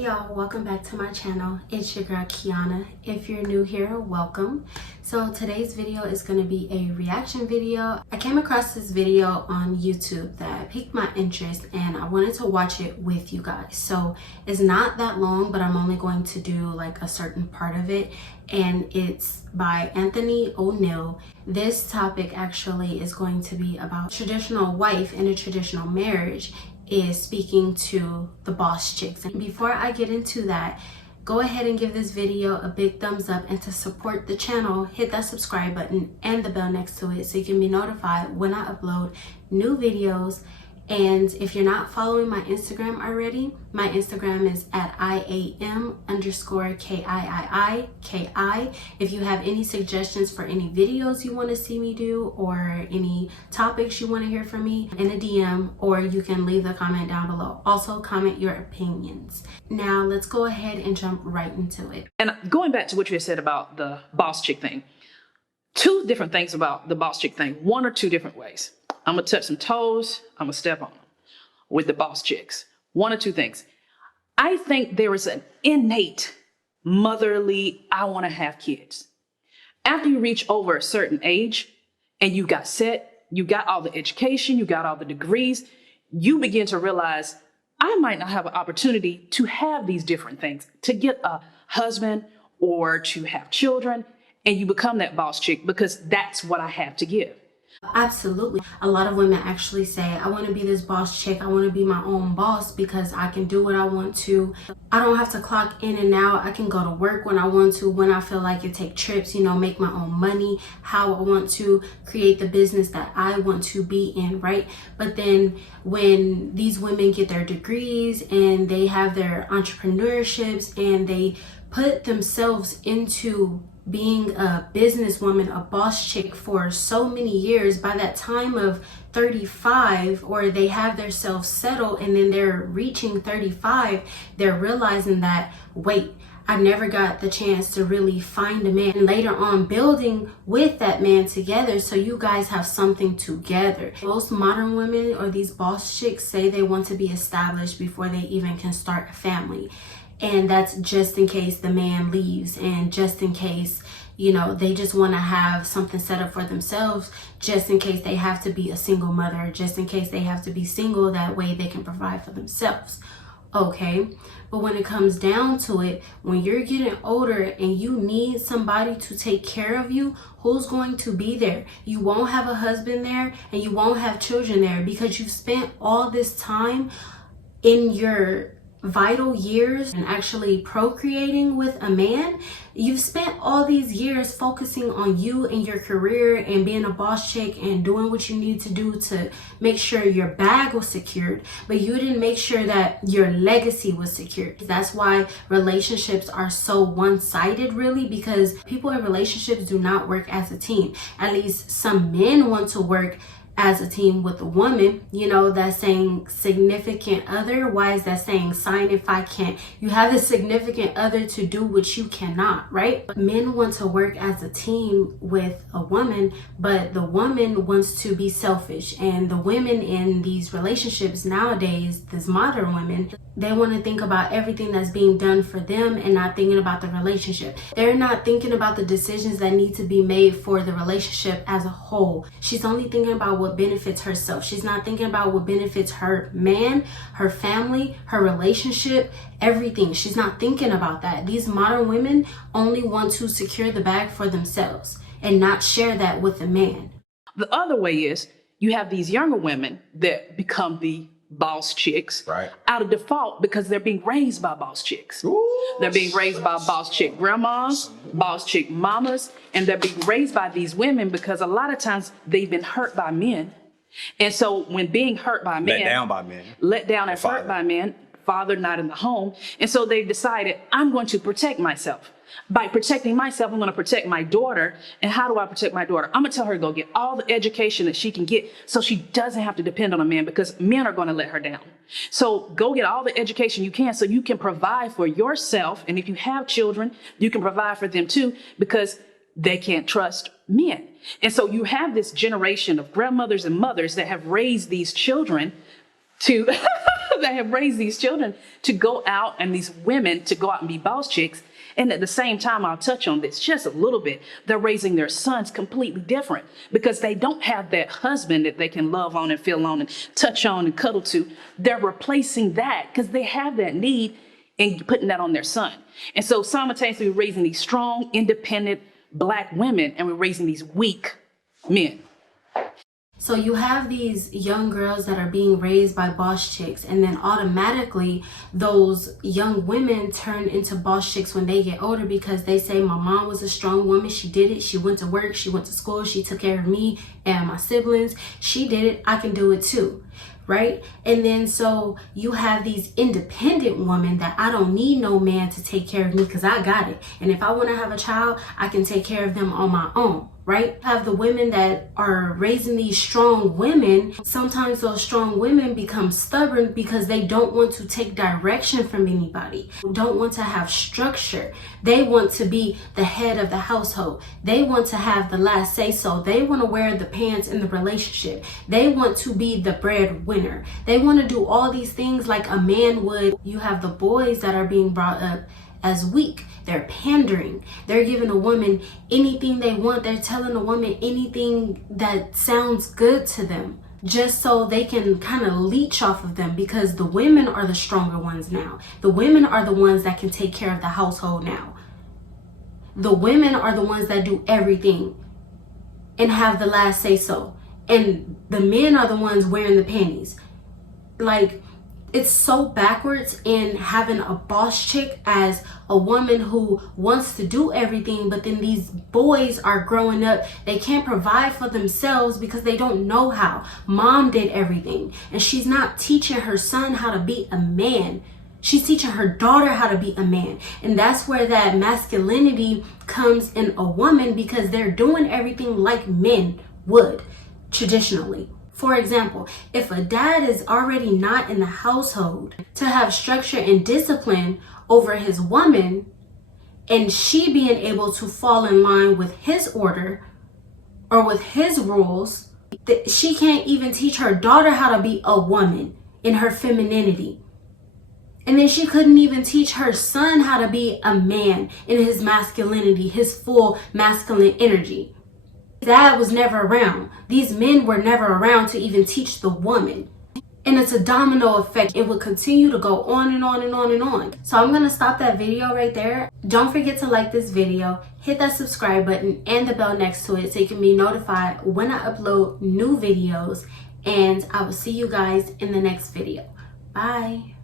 Hey y'all, welcome back to my channel. It's your girl Kiana. If you're new here, welcome. So today's video is going to be a reaction video. I came across this video on YouTube that piqued my interest and I wanted to watch it with you guys. So it's not that long, but I'm only going to do like a certain part of it, and it's by Anthony O'Neill. This topic actually is going to be about traditional wife in a traditional marriage, is speaking to the boss chicks. And before I get into that, go ahead and give this video a big thumbs up, and to support the channel, hit that subscribe button and the bell next to it so you can be notified when I upload new videos. And if you're not following my Instagram already, my Instagram is at IAM_KIIIKI. If you have any suggestions for any videos you want to see me do, or any topics you want to hear from me, in a DM, or you can leave the comment down below. Also comment your opinions. Now let's go ahead and jump right into it. And going back to what you had said about the boss chick thing, two different things about the boss chick thing, one or two different ways. I'm going to touch some toes. I'm going to step on them with the boss chicks. One or two things. I think there is an innate motherly, I want to have kids. After you reach over a certain age and you got set, you got all the education, you got all the degrees, you begin to realize I might not have an opportunity to have these different things, to get a husband or to have children, and you become that boss chick because that's what I have to give. Absolutely. A lot of women actually say, I want to be this boss chick. I want to be my own boss because I can do what I want to. I don't have to clock in and out. I can go to work when I want to, when I feel like it, take trips, make my own money, how I want to, create the business that I want to be in, right? But then when these women get their degrees and they have their entrepreneurships and they put themselves into being a businesswoman, a boss chick for so many years, by that time of 35, or they have themselves settled and then they're reaching 35, they're realizing that, wait, I never got the chance to really find a man, and later on building with that man together so you guys have something together. Most modern women, or these boss chicks, say they want to be established before they even can start a family. And that's just in case the man leaves, and just in case, they just want to have something set up for themselves, just in case they have to be a single mother, just in case they have to be single, that way they can provide for themselves. Okay, but when it comes down to it, when you're getting older and you need somebody to take care of you, who's going to be there? You won't have a husband there, and you won't have children there, because you've spent all this time in your vital years and actually procreating with a man. You've spent all these years focusing on you and your career and being a boss chick and doing what you need to do to make sure your bag was secured, but you didn't make sure that your legacy was secured. That's why relationships are so one-sided, really, because people in relationships do not work as a team. At least some men want to work as a team with a woman. That's saying significant other. Why is that saying sign if I can't? You have a significant other to do what you cannot, right? Men want to work as a team with a woman, but the woman wants to be selfish. And the women in these relationships nowadays, these modern women, they want to think about everything that's being done for them and not thinking about the relationship. They're not thinking about the decisions that need to be made for the relationship as a whole. She's only thinking about what benefits herself. She's not thinking about what benefits her man, her family, her relationship, everything. She's not thinking about that. These modern women only want to secure the bag for themselves and not share that with a man. The other way is you have these younger women that become the boss chicks, right, out of default, because they're being raised by boss chicks. Ooh. They're being raised by boss chick grandmas, boss chick mamas, and they're being raised by these women because a lot of times they've been hurt by men. And so when being hurt by men, let down and hurt by men, father not in the home. And so they've decided, I'm going to protect myself. By protecting myself, I'm going to protect my daughter. And how do I protect my daughter? I'm going to tell her to go get all the education that she can get so she doesn't have to depend on a man, because men are going to let her down. So go get all the education you can so you can provide for yourself. And if you have children, you can provide for them too, because they can't trust men. And so you have this generation of grandmothers and mothers that have raised these children to that have raised these children to go out, and these women to go out and be boss chicks. And at the same time, I'll touch on this just a little bit. They're raising their sons completely different because they don't have that husband that they can love on and feel on and touch on and cuddle to. They're replacing that because they have that need and putting that on their son. And so simultaneously, we're raising these strong, independent Black women, and we're raising these weak men. So you have these young girls that are being raised by boss chicks, and then automatically those young women turn into boss chicks when they get older because they say, my mom was a strong woman. She did it. She went to work. She went to school. She took care of me and my siblings. She did it. I can do it too. Right? And then so you have these independent women that I don't need no man to take care of me because I got it. And if I want to have a child, I can take care of them on my own. Right? Have the women that are raising these strong women. Sometimes those strong women become stubborn because they don't want to take direction from anybody, don't want to have structure. They want to be the head of the household. They want to have the last say so. They want to wear the pants in the relationship. They want to be the breadwinner. They want to do all these things like a man would. You have the boys that are being brought up as weak. They're pandering. They're giving a woman anything they want. They're telling a woman anything that sounds good to them just so they can kind of leech off of them because the women are the stronger ones now. The women are the ones that can take care of the household now. The women are the ones that do everything and have the last say so. And the men are the ones wearing the panties. Like, it's so backwards in having a boss chick as a woman who wants to do everything, but then these boys are growing up. They can't provide for themselves because they don't know how. Mom did everything, and she's not teaching her son how to be a man. She's teaching her daughter how to be a man. And that's where that masculinity comes in a woman because they're doing everything like men would traditionally. For example, if a dad is already not in the household to have structure and discipline over his woman, and she being able to fall in line with his order or with his rules, she can't even teach her daughter how to be a woman in her femininity. And then she couldn't even teach her son how to be a man in his masculinity, his full masculine energy. Dad was never around. These men were never around to even teach the woman. And it's a domino effect. It will continue to go on and on and on and on. So I'm going to stop that video right there. Don't forget to like this video, hit that subscribe button and the bell next to it so you can be notified when I upload new videos. And I will see you guys in the next video. Bye.